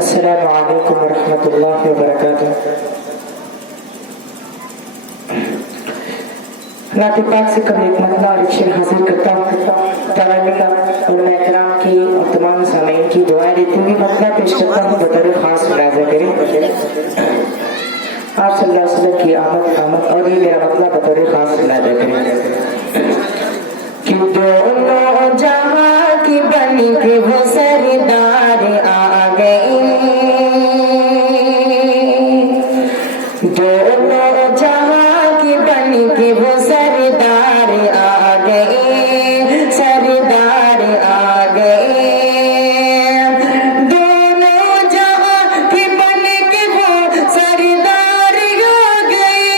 अस्सलामु अलैकुम वरहमतुल्लाहि वबरकातुह। नात पाक से कभी एक मतला और एक शेर हासिल करता हूँ। उलमा इकराम की और तमाम सामीन की दुआएं देते हुए मतला पेश करता हूँ बतौर खास मुलाज़ा करें। आप सल्लल्लाहु अलैहि वसल्लम की आमद और ये मेरा मतला बतौर खास मुलाज़ा करें कि दोनों जहां की बनी के वो सरदार आ गई, दोनों जहां की बनी के वो सरदार आ गए, सरदार आ गए। दोनों जहां की बनी के वो सरदार आ गए,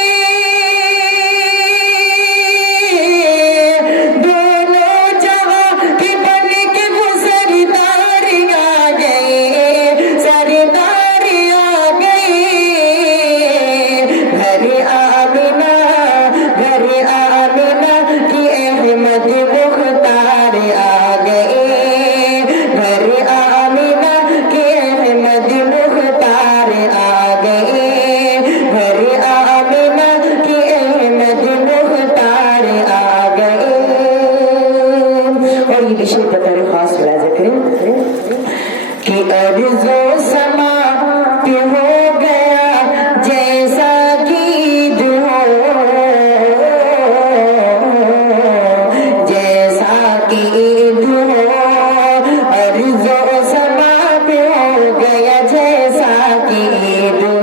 दोनों जहां की बनी के वो सरदार आ गए, सरदार आ गए। घर आमिना की अहमद मुख्तार आ गए, घर आमिना की अहमद मुख्तार आ गए, घर आमिना की अहमद मुख्तार आ गए। और ये विषय बतौर खास मुलाज़ा करें कि अर्ज़ो समा पे हो गया जैसा गीत हो, जैसा गीत हो। अर्ज़ो समा पे हो गया जैसा गीत हो,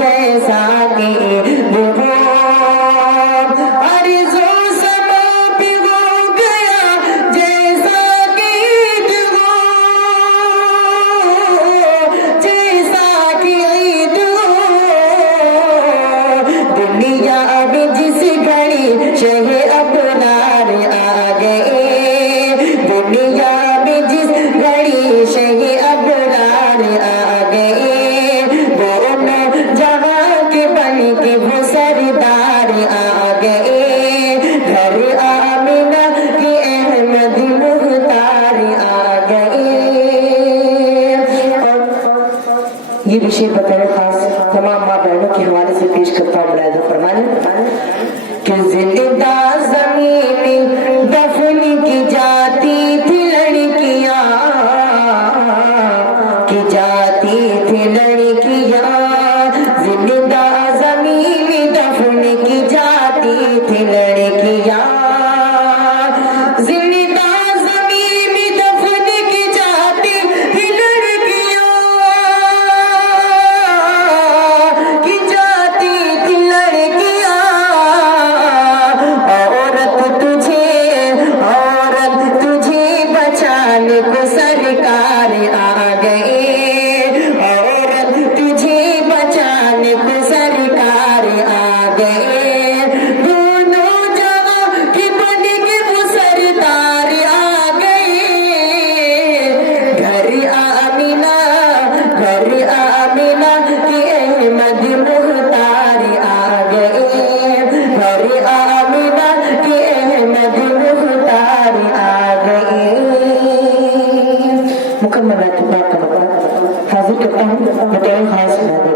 जैसा गीत हो। अर्ज़ो समा पे हो गया जैसा गीत हो, जैसा गीत हो। दुनिया में जिस घड़ी शहे अबरार आ गए, दुनिया में जिस घड़ी शहे अबरार आ गए। दोनों जहां के बन के वो सरदार आ गए, घर आमिना के अहमद मुख्तार आ गए। और ये विषय बतौर खास तमाम माँ बहनों के हवाले से पेश करता हूँ। मुलाज़ा फरमाने कि जिंदा ज़मीन दफन की जाती थी लड़कियां, की जाती थी लड़कियां। जिंदा ज़मीन दफन की जाती थी लड़कियां, जिंदा ज़मीन दफन की जाती थी लड़कियां, की जाती थी लड़कियां। औरत तुझे बचाने को सरकार आ गए, औरत तुझे बचाने को सरकार आ गए। दोनों जहां की बनी के वो सरदार आ गए, घर आमिना की अहमद मुख्तार आ गए, घर आमिना की अहमद मुख्तार आ गए। मुकम्मल बात का मतलब हाजिर करता हूँ बतौर खास मुलाज़ा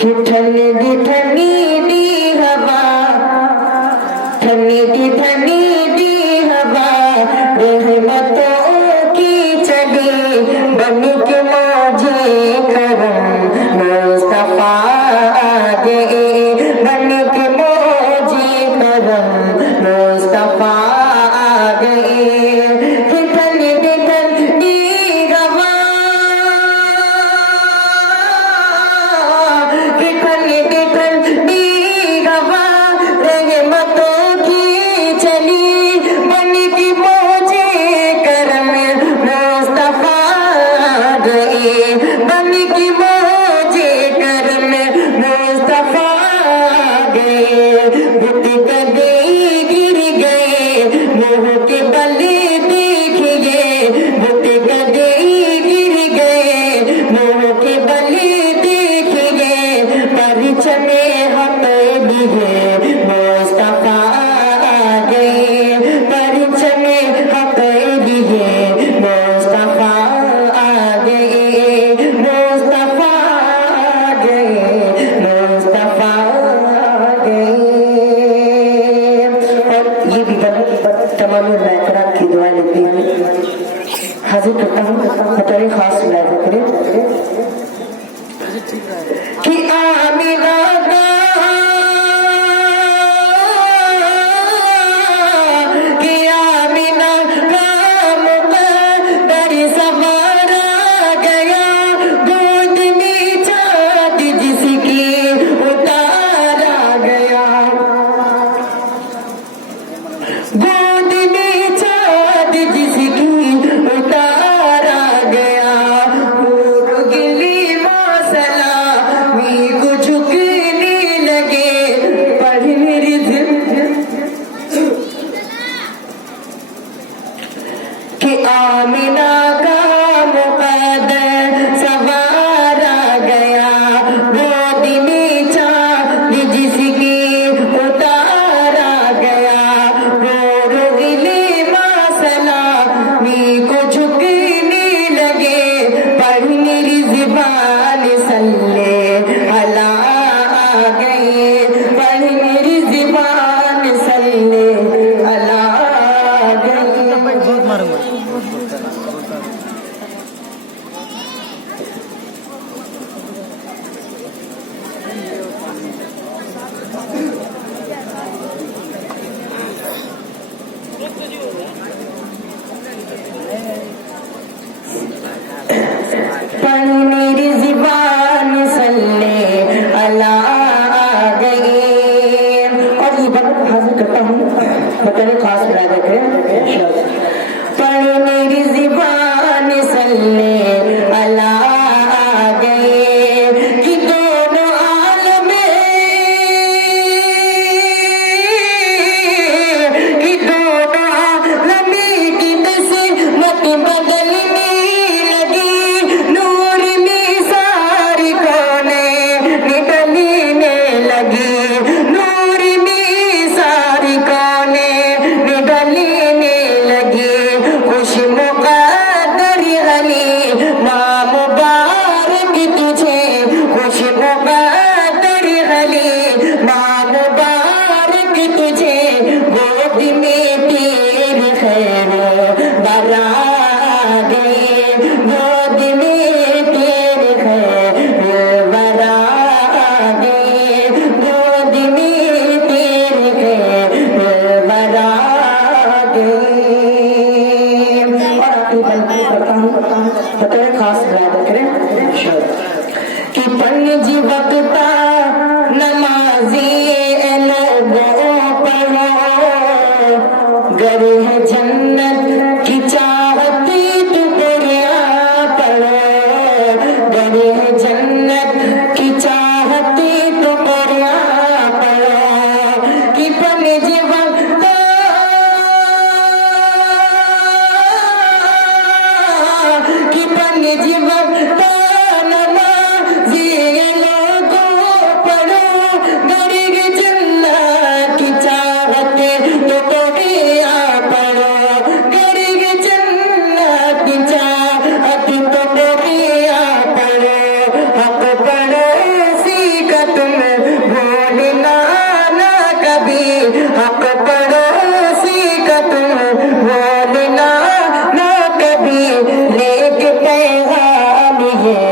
कि ठंडी दी हवा, ठंडी दी हवा रहमतों की चली बन के मौजे करम मुस्तफा आ गए, बन के मौजे करम मुस्तफा आ गए। ठंडी हवा, ठंडी हवा रहमतों की चली बन के मौजे करम मुस्तफा आ गए, बन के मौजे करम मुस्तफा आ गए। बुत गदे गिर गए मुंह के बल देखिए, बुत गदे गिर गए मुंह के बल देखिए। परिचमे हम लिए तमाम महतराम की दुआ लेती हुई हाजिर करता हूँ बतौर खास मुलाज़ा करें कि आमिना आमिना का मुक़द्दर सवार आ गया गोद में चाँद जिसकी उतार आ गया वो रुगले सलामी को झुकने लगे पर मेरी ज़ुबान सल्ले अला आ गए पर मेरी ज़ुबान सल्ले अला आ गए बहुत मारूंगा पर मेरी ज़ुबान सल्ले अला आ गए और ये बात हाजिर करता हूँ बतौर खास मुलाज़ा करें पर मेरी ज़ुबान सल्ले अला आ गए कि दोनों आलम की किस्मत बदलने लगी नूर में सारी कौने निकलने लगी नूर में सारी कौने निकलने लगी खुश मुक़द्दर अली माँ मुबारक तुझे खुश मुक़द्दर अली माँ मुबारक तुझे गोद में तेरे खैर बरा गए गोद में तेरे खैर बरा गए गोद में तेरे खैर बरा गए और अपनी बल्कि करता हूँ बतौर खास मुलाज़ा करें कि पंज वक्ता नमाज़ी लोगों पढ़ो गर है जन्नत की चाहती तू कुरान पढ़ो गर है जन्नत की चाहती तू कुरान पढ़ो कि पंज वक्ता कि पंज वक्ता नमाज़ी लोगों पढ़ो गर है जन्नत की चाहती तू कुरान पढ़ो गर है जन्नत की चाहती तू कुरान पढ़ो हक पड़ोसी का तुम भूलना ना कभी हक पड़ोसी का तुम भूलना ना कभी लेके पैगाम ये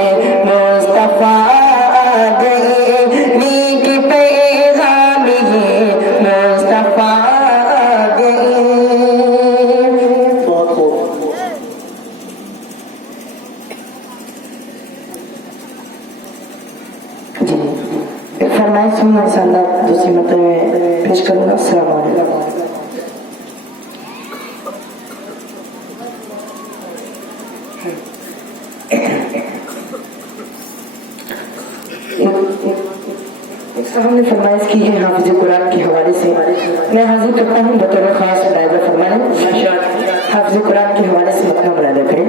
मुस्तफा आ गए लेके पैगाम ये मुस्तफा आ गए बहुत खूब जी एक फरमाइश सुनना इंशाअल्लाह दूसरी मतलब में पेश करूँगा अस्सलाम वालेकुम एक साहब ने फरमाइश की है हाफिज़ कुरान के हवाले से मैं हाजिर करता हूँ बतौर खास मुलाज़ा फरमाने हाफिज़ कुरान के हवाले से अपना मुलाज़ा करें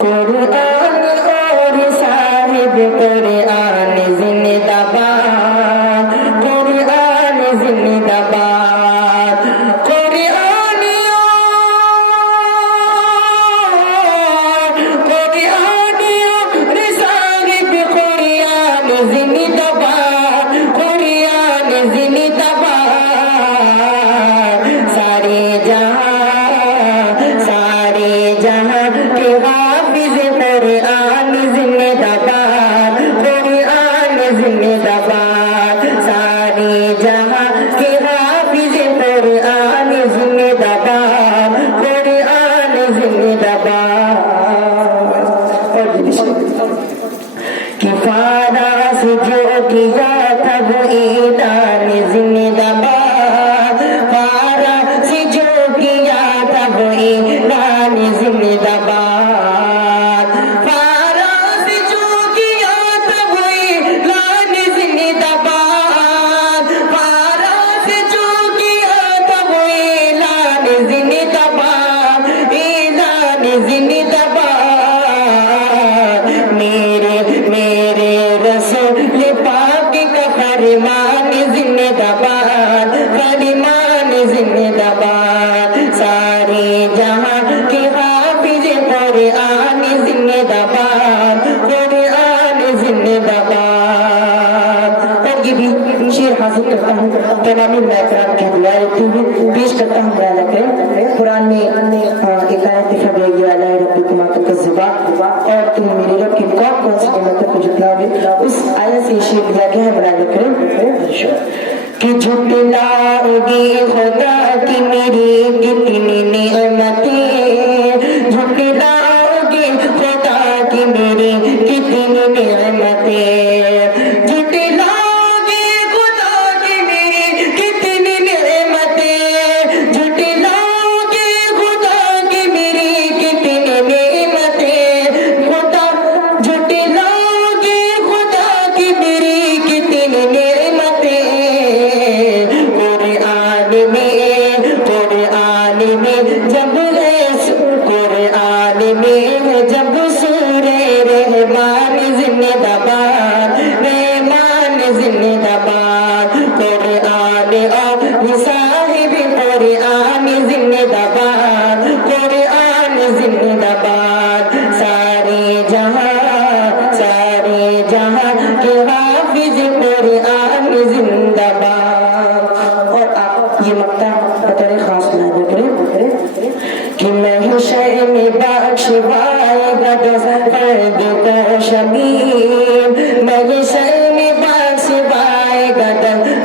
कुरान और साहिब कुरान जिंदाबाद कुरान जिंदाबाद कुरानियों रे साहिब कुरान जिंदाबाद कुरान जिंदाबाद ऐलान जिंदाबाद, फारा से जो किया था वो ऐलान जिंदाबाद, फारा से जो किया था वो ऐलान जिंदाबाद, फारा से जो किया था वो ऐलान जिंदाबाद, ऐलान जिंदाबाद। मेरे मेरे रसूल पाक का फरमान जिंदाबाद, फरमान जिंदाबाद। सारे जहां के हाफिज कुरान जिंदाबाद, कुरान जिंदाबाद। और ये भी शेर हासिल करता हूँ तमामी महतराम की दुआ लेती हूँ, पेश करता हूँ ख्याल रखें। कुरान में एक आयत फरमाई अला रब्बिकुम तुकज़्ज़िबान, और तुम मेरे रब की कौन कौन सी नेमतों को झुटलाओगे। उस आयत से शेर दिया गया है, बराबर करें कि झुटलाओगे खुदा की मेरी कितनी नेमतें, झुटलाओगे खुदा की मेरी कितनी नेमतें, झुटलाओगे खुदा की मेरी कितनी नेमतें, झुटलाओगे खुदा की मेरी कितनी नेमतें, खुदा झुटलाओगे खुदा की मेरी कितनी नेमतें। कुरान में जब कुरान में जब सूरे रहमान जिंदाबाद, रहमान जिंदाबाद। कुरान और साहिब कुरान जिंदाबाद, कुरान जिंदाबाद। सारे जहां के हाफिज कुरान जिंदाबाद। और आप ये मक्ता बतौर खास ना करें कि महशर में बख्शवाएगा फर्द को शमीम, महशर में बख्शवाएगा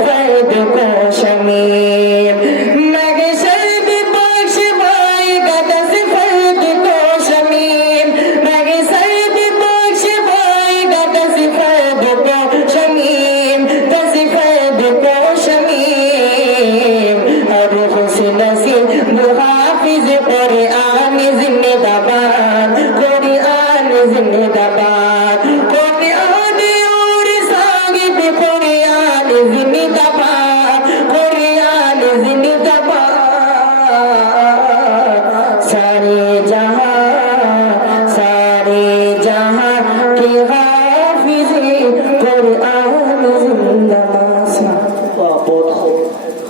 फर्द को शमीम।